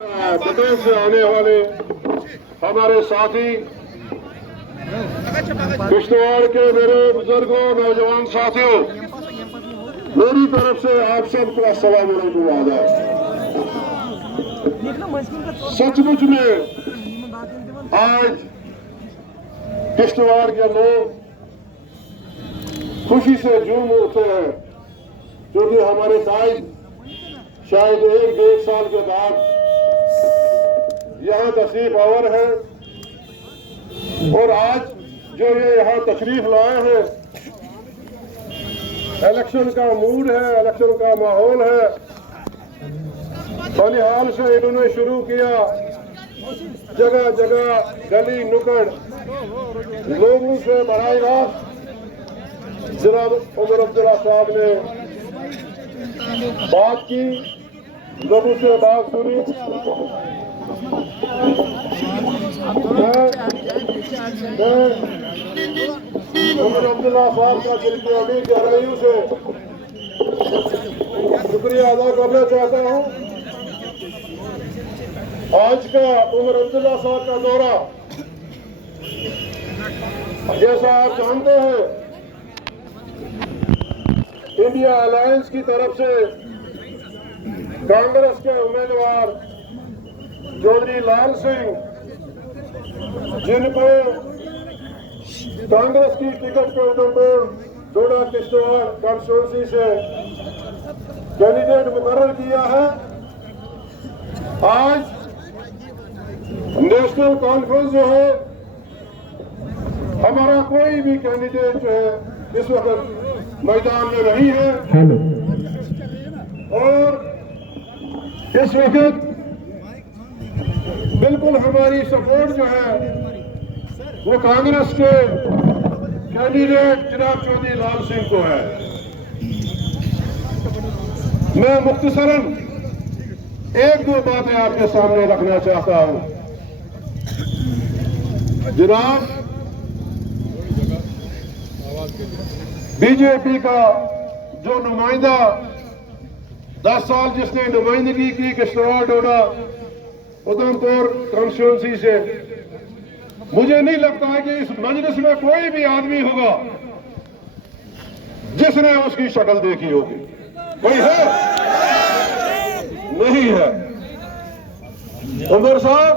प्रदेश से आने वाले हमारे साथी किश्तवाड़ के मेरे बुजुर्गों नौजवान साथियों, मेरी तरफ से आप सबको अस्सलाम वालेकुम आदाब। सचमुच में आज किश्तवाड़ के लोग खुशी से झूम उठते हैं क्योंकि हमारे कायद शायद एक डेढ़ साल के बाद यहाँ तशरीफ आवर है और आज जो ये यहाँ तशरीफ लाए हैं, इलेक्शन का मूड है, इलेक्शन का माहौल है। बनिहाल से इन्होंने शुरू किया, जगह जगह गली नुक्कड़ लोगों से बराह रास्त जनाब उमर अब्दुल्ला साहब ने बात की, लोगों से बात सुनी। मैं उमर अब्दुल्ला साहब का दिल की अभी गहराइयों से शुक्रिया अदा करना चाहता हूँ। आज का उमर अब्दुल्ला साहब का दौरा, जैसा आप जानते हैं, इंडिया अलायंस की तरफ से कांग्रेस के उम्मीदवार चौधरी लाल सिंह, जिनको कांग्रेस की टिकट के उधमपुर डोडा किश्तवाड़ कॉन्स्टिट्यूंसी से कैंडिडेट मुकर्रर किया है। आज नेशनल कॉन्फ्रेंस जो है, हमारा कोई भी कैंडिडेट जो है इस वक्त मैदान में नहीं है और इस वक्त बिल्कुल हमारी सपोर्ट जो है वो कांग्रेस के कैंडिडेट जनाब चौधरी लाल सिंह को है। मैं मुख्तसरन एक दो बातें आपके सामने रखना चाहता हूं। जनाब, बीजेपी का जो नुमाइंदा 10 साल जिसने नुमाइंदगी की किश्तवाड़ डोडा उधमपुर कॉन्स्टिट्यूंसी से, मुझे नहीं लगता है कि इस मजलिस में कोई भी आदमी होगा जिसने उसकी शक्ल देखी होगी। कोई है? नहीं है। उमर साहब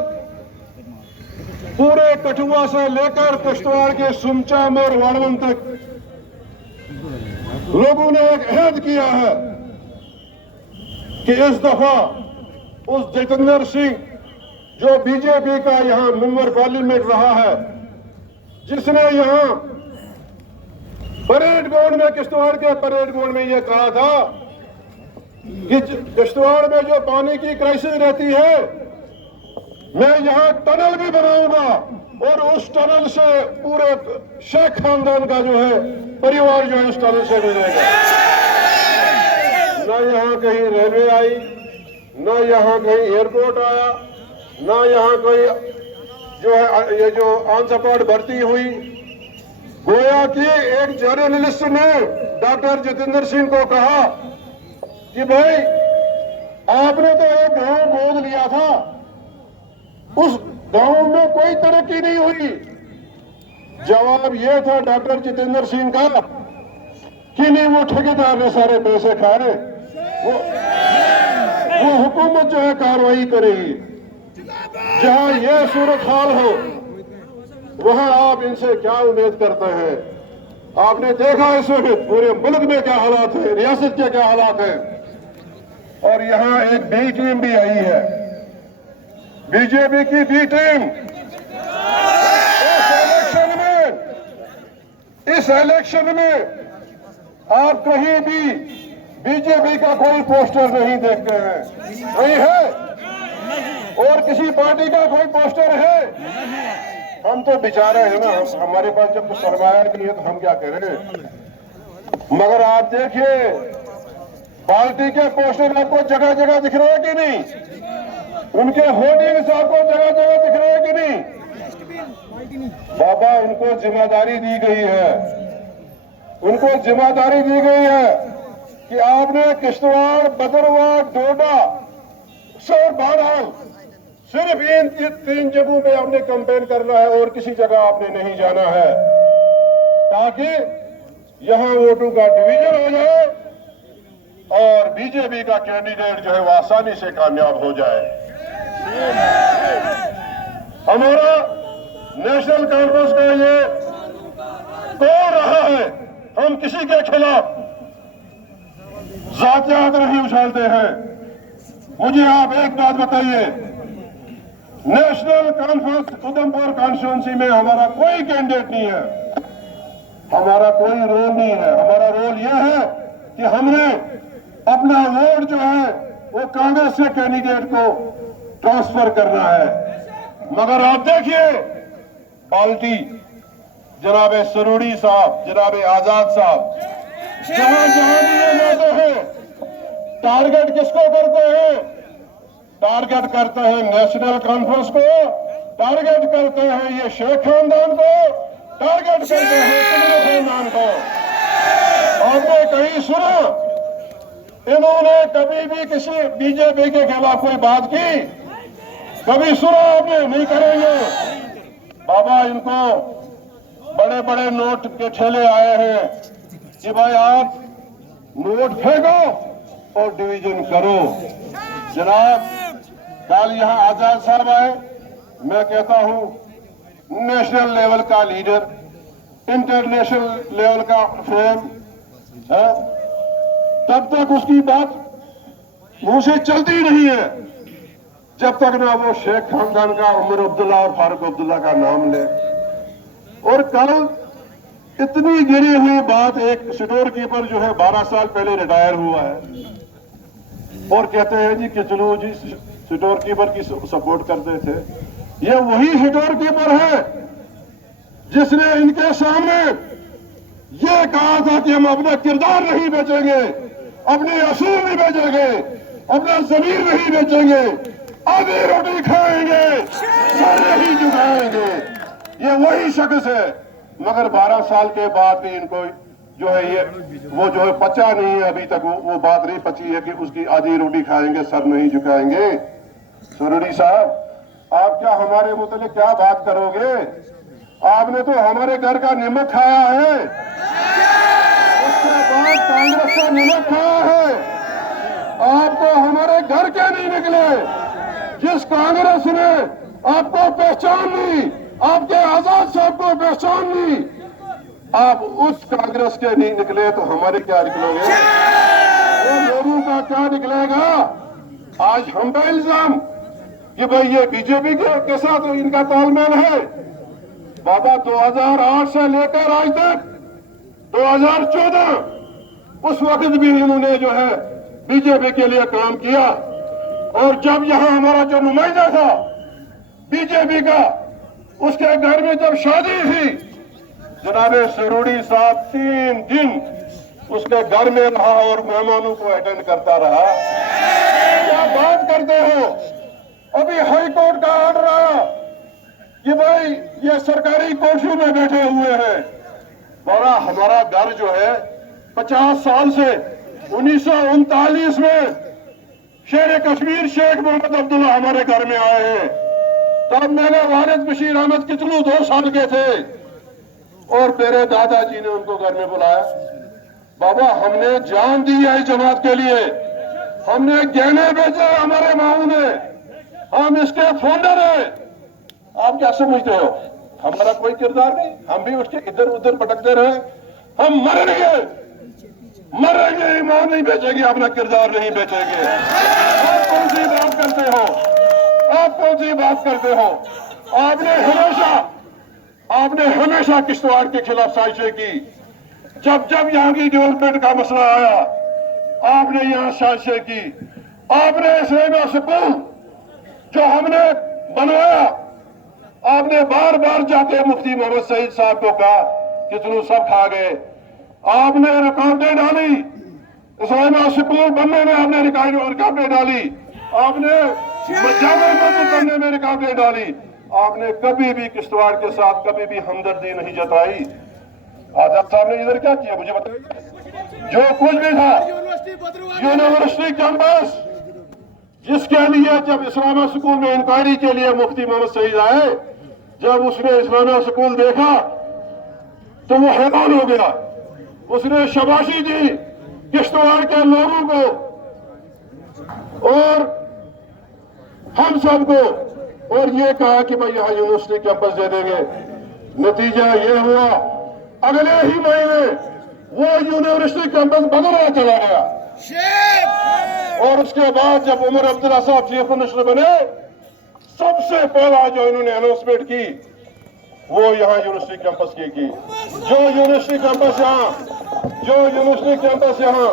पूरे कठुआ से लेकर किश्तवाड़ के सुमचाम और वाड़वन तक लोगों ने एक अहद किया है कि इस दफा उस जितेंद्र सिंह जो बीजेपी का यहां मेंबर पार्लियामेंट रहा है, जिसने यहां परेड ग्राउंड में, किश्तवाड़ के परेड ग्राउंड में यह कहा था कि किश्तवाड़ में जो पानी की क्राइसिस रहती है, मैं यहां टनल भी बनाऊंगा और उस टनल से पूरे शेख खानदान का जो है परिवार जो है उस टनल से गुजरेगा। न यहां कहीं रेलवे आई, न यहां कहीं एयरपोर्ट आया, ना यहाँ कोई जो है ये जो ऑन स्पॉट भर्ती हुई। गोया कि एक जर्नलिस्ट ने डॉक्टर जितेंद्र सिंह को कहा कि भाई आपने तो एक गांव गोद लिया था, उस गांव में कोई तरक्की नहीं हुई। जवाब यह था डॉक्टर जितेंद्र सिंह का कि नहीं, वो ठेकेदार ने सारे पैसे खाए, वो हुकूमत जो है कार्रवाई करेगी। जहां यह सूरत हाल हो वहां आप इनसे क्या उम्मीद करते हैं? आपने देखा इस वक्त पूरे मुल्क में क्या हालात है, रियासत के क्या हालात हैं। और यहां एक बी टीम भी आई है, बीजेपी की बी टीम। इस इलेक्शन में आप कहीं भी बीजेपी का कोई पोस्टर नहीं देखते हैं, नहीं है? और किसी पार्टी का कोई पोस्टर है? हम तो बेचारे हैं ना, हमारे पास जब कुछ सरमाया नहीं है तो हम क्या करें। मगर आप देखिए, पार्टी के पोस्टर आपको जगह जगह दिख रहे हैं कि नहीं? उनके होर्डिंग्स आपको जगह जगह दिख रहे हैं कि नहीं? बाबा, उनको जिम्मेदारी दी गई है, उनको जिम्मेदारी दी गई है कि आपने किश्तवाड़, भद्रवाह, डोडा और बहरहाल सिर्फ इन 3 जगहों पे आपने कैंपेन करना है और किसी जगह आपने नहीं जाना है, ताकि यहां वोटों का डिवीजन हो जाए और बीजेपी का कैंडिडेट जो है वो आसानी से कामयाब हो जाए। हमारा नेशनल कॉन्फ्रेंस का ये कौन रहा है, हम किसी के खिलाफ जातियात नहीं उछालते हैं। मुझे आप एक बात बताइए, नेशनल कॉन्फ्रेंस उधमपुर कॉन्स्टिट्यूंसी में हमारा कोई कैंडिडेट नहीं है, हमारा कोई रोल नहीं है। हमारा रोल यह है कि हमने अपना वोट जो है वो कांग्रेस से कैंडिडेट को ट्रांसफर करना है। मगर आप देखिए पार्टी जनाब सरूड़ी साहब, जनाब आजाद साहब, जहां जहां भी ये जाते हैं टारगेट किसको करते हैं? टारगेट करते हैं नेशनल कॉन्फ्रेंस को, टारगेट करते हैं ये शेख खानदान को, टारगेट करते हैं किमरू खानदान को। आपने कहीं सुना इन्होंने कभी भी किसी बीजेपी के खिलाफ कोई बात की? कभी सुना आपने? नहीं करेंगे। बाबा इनको बड़े बड़े नोट के ठेले आए हैं कि भाई आप नोट फेंको और डिवीजन करो। जनाब कल यहाँ आजाद साहब आए, मैं कहता हूं नेशनल लेवल का लीडर, इंटरनेशनल लेवल का फेम है, तब तक उसकी बात मुंह से चलती नहीं है जब तक ना वो शेख खानदान का उमर अब्दुल्ला और फारूक अब्दुल्ला का नाम ले। और कल इतनी गिरी हुई बात, एक स्टोर कीपर जो है 12 साल पहले रिटायर हुआ है और कहते हैं जी कि चलो जी स्टोर कीपर की सपोर्ट करते थे। ये वही स्टोर कीपर है जिसने इनके सामने ये कहा था कि हम अपना किरदार नहीं बेचेंगे, अपने असूल नहीं बेचेंगे, अपना जमीर नहीं बेचेंगे, आधी रोटी खाएंगे, सर नहीं झुकाएंगे। ये वही शख्स है। मगर 12 साल के बाद भी इनको जो है ये वो जो है पचा नहीं है, अभी तक वो बात नहीं पची है कि उसकी आधी रोटी खाएंगे, सर नहीं झुकाएंगे। सुरूड़ी साहब आप क्या हमारे मुतालिक क्या बात करोगे? आपने तो हमारे घर का नमक खाया है, उसके बाद कांग्रेस का नमक खाया है। आप तो हमारे घर के नहीं निकले। जिस कांग्रेस ने आपको पहचान ली, आपके आजाद साहब को पहचान ली, आप उस कांग्रेस के नहीं निकले तो हमारे क्या निकलोगे? वो लोगों का क्या निकलेगा? आज हम पे इल्जाम कि भाई ये बीजेपी के साथ इनका तालमेल है। बाबा 2008 से लेकर आज तक 2014 उस वक्त भी इन्होंने जो है बीजेपी के लिए काम किया। और जब यहां हमारा जो नुमाइंदा था बीजेपी का, उसके घर में जब शादी थी, जनाब सरूड़ी साहब 3 दिन उसके घर में रहा और मेहमानों को अटेंड करता रहा। क्या बात करते हो? अभी हाई कोर्ट का ऑर्डर आया कि भाई ये सरकारी कोठियों में बैठे हुए हैं। बड़ा हमारा घर जो है 50 साल से 1939 में शेर कश्मीर शेख मोहम्मद अब्दुल्ला हमारे घर में आए हैं। तब मैंने वालिद बशीर अहमद कितलू 2 साल के थे और मेरे दादाजी ने उनको घर में बुलाया। बाबा हमने जान दी है इस जमात के लिए, हमने गहने बेचे हमारे माओ ने, हम इसके फाउंडर हैं। आप क्या समझते हो? हमारा कोई किरदार नहीं, हम भी उसके इधर उधर भटकते रहे। हम मरेंगे, ईमान नहीं बेचेंगे, अपना किरदार नहीं बेचेंगे। आप कौन सी बात करते हो? आप कौन सी बात करते हो? आपने हमेशा किश्तवाड़ के खिलाफ साजिशें की। जब जब यहाँ की डेवलपमेंट का मसला आया आपने यहाँ साजिशें की। आपने इस्लामिया स्कूल जो हमने बनवाया, आपने बार बार जाके मुफ्ती मोहम्मद सईद साहब को कहा कितनू सब खा गए। आपने रुकावटें डाली, इस्लामिया स्कूल बनने में आपने रुकावटें डाली, आपने जामा मस्जिद बनने में रुकावटें डाली। आपने कभी भी किश्तवाड़ के साथ कभी भी हमदर्दी नहीं जताई। आजाद साहब ने इधर क्या किया मुझे बताइए? जो कुछ भी था यूनिवर्सिटी कैंपस जिसके लिए जब इस्लामिया स्कूल में इंक्वायरी के लिए मुफ्ती मोहम्मद सईद आए, जब उसने इस्लामिया स्कूल देखा तो वो हैरान हो गया। उसने शाबाशी दी किश्तवाड़ के लोगों को और हम सबको, और ये कहा कि भाई यहाँ यूनिवर्सिटी कैंपस दे देंगे। नतीजा ये हुआ, अगले ही महीने वो यूनिवर्सिटी कैंपस बदला चला गया। और उसके बाद जब उमर अब्दुल्ला साहब चीफ मिनिस्टर बने, सबसे पहला जो इन्होंने अनाउंसमेंट की वो यहाँ यूनिवर्सिटी कैंपस की। जो यूनिवर्सिटी कैंपस यहाँ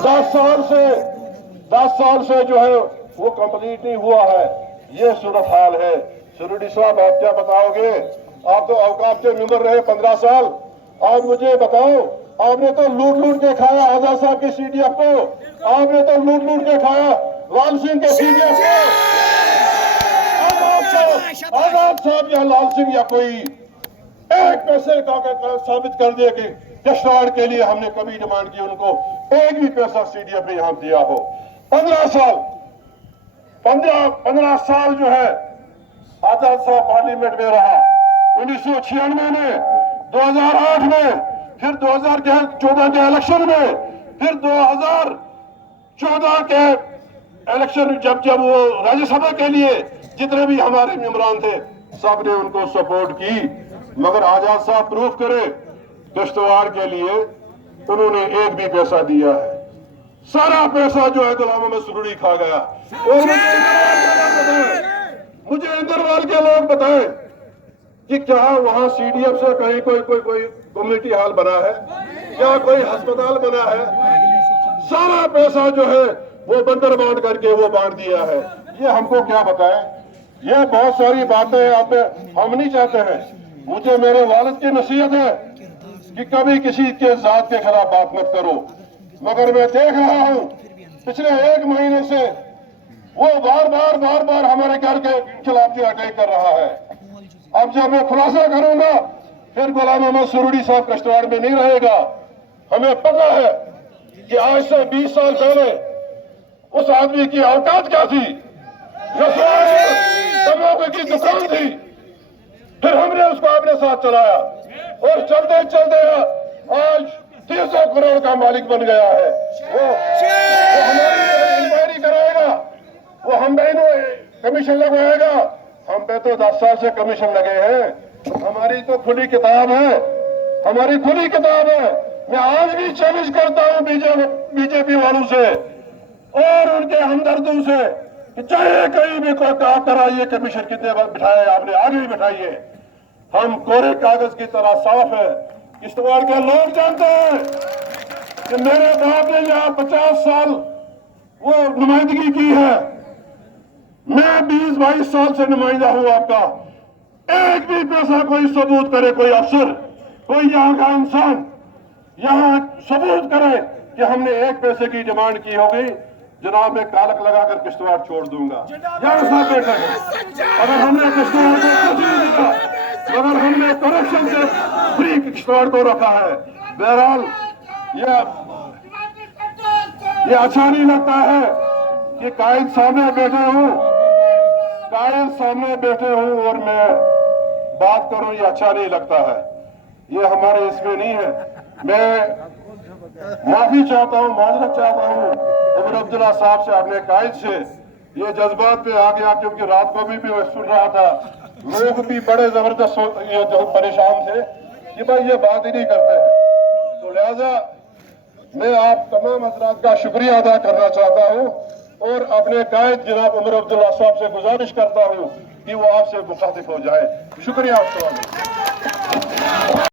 10 साल से जो है वो कंप्लीट नहीं हुआ है। ये सूरत हाल है। सुरुडी साहब, आप क्या बताओगे? आप तो औकाफ के मेंबर रहे 15 साल। आप मुझे बताओ, आपने तो लूट के खाया आजाद साहब के CDF को, आपने तो लूट के खाया लाल सिंह के CDF को। आजाद साहब या लाल सिंह या कोई एक पैसे का साबित कर दे कि किश्तवाड़ के लिए हमने कभी डिमांड की, उनको एक भी पैसा CDF में यहां दिया हो। 15 साल जो है आजाद साहब पार्लियामेंट में रहा। 1996 में, 2008 में, फिर 2014 के इलेक्शन में, फिर 2014 के इलेक्शन जब वो राज्यसभा के लिए जितने भी हमारे मेंबरान थे सबने उनको सपोर्ट की। मगर आजाद साहब प्रूफ करे, किश्तवाड़ के लिए उन्होंने एक भी पैसा दिया है? सारा पैसा जो है गुलाम मोहम्मद सुरुड़ी खा गया। और मुझे इंदरवाल के लोग बताएं कि क्या वहां CDF से कहीं कोई कम्युनिटी हॉल बना है, क्या कोई अस्पताल बना है? सारा पैसा जो है वो बंदर बांट करके वो बांट दिया है। ये हमको क्या बताएं? ये बहुत सारी बातें आप हम नहीं चाहते हैं। मुझे मेरे वालिद की नसीहत है कि कभी किसी के जात के खिलाफ बात मत करो, मगर मैं देख रहा हूं पिछले 1 महीने से वो बार हमारे घर के खिलाफ जो अटैक कर रहा है। अब जब मैं खुलासा करूंगा फिर गुलाम मोहम्मद सुरुड़ी साहब किश्तवाड़ में नहीं रहेगा। हमें पता है कि आज से 20 साल पहले उस आदमी की औकात क्या थी। तंबाकू की दुकान थी, फिर हमने उसको अपने साथ चलाया और चलते चलते आज 300 करोड़ का मालिक बन गया है। वो हमारी इंक्वायरी कराएगा, वो हम कमीशन लगवाएगा। हम पे तो 10 साल से कमीशन लगे हैं। हमारी तो खुली किताब है, हमारी खुली किताब है। मैं आज भी चैलेंज करता हूं बीजेपी वालों से और उनके हमदर्दों से कि चाहे कहीं भी कोई काम कराइए, कमीशन कितने बिठाए आपने, आगे ही बिठाइए। हम कोरे कागज की तरह साफ है। किश्तवाड़ के लोग जानते हैं कि मेरे बाप ने यहाँ 50 साल वो नुमाइंदगी की है। मैं 20-22 साल से नुमाइंदा हूं आपका। एक भी पैसा कोई सबूत करे, कोई अफसर, कोई यहाँ का इंसान यहाँ सबूत करे कि हमने एक पैसे की डिमांड की होगी, जनाब मैं कालक लगाकर किश्तवाड़ छोड़ दूंगा। यहाँ साथ बैठे हैं। अगर हमने किश्तवाड़ को कुछ नहीं दिया, मगर हमने करप्शन से फ्री किश्तवाड़ को रखा है। बहरहाल ये अच्छा नहीं लगता है कि कायद सामने बैठे हूं और मैं बात करूं, ये अच्छा नहीं लगता है। ये हमारे इसमें नहीं है। मैं माफी चाहता हूं, माजरत चाहता हूं उमर अब्दुल्ला साहब से, अपने कायद से। ये जज्बात पे आ गया क्योंकि रात को भी मैं सुन रहा था, लोग भी बड़े जबरदस्त परेशान थे कि भाई ये बात ही नहीं करते हैं। तो लिहाजा मैं आप तमाम हजरात का शुक्रिया अदा करना चाहता हूं और अपने कायद जनाब उमर अब्दुल्ला साहब से गुजारिश करता हूं कि वो आपसे मुखातिब हो जाए। शुक्रिया आपका।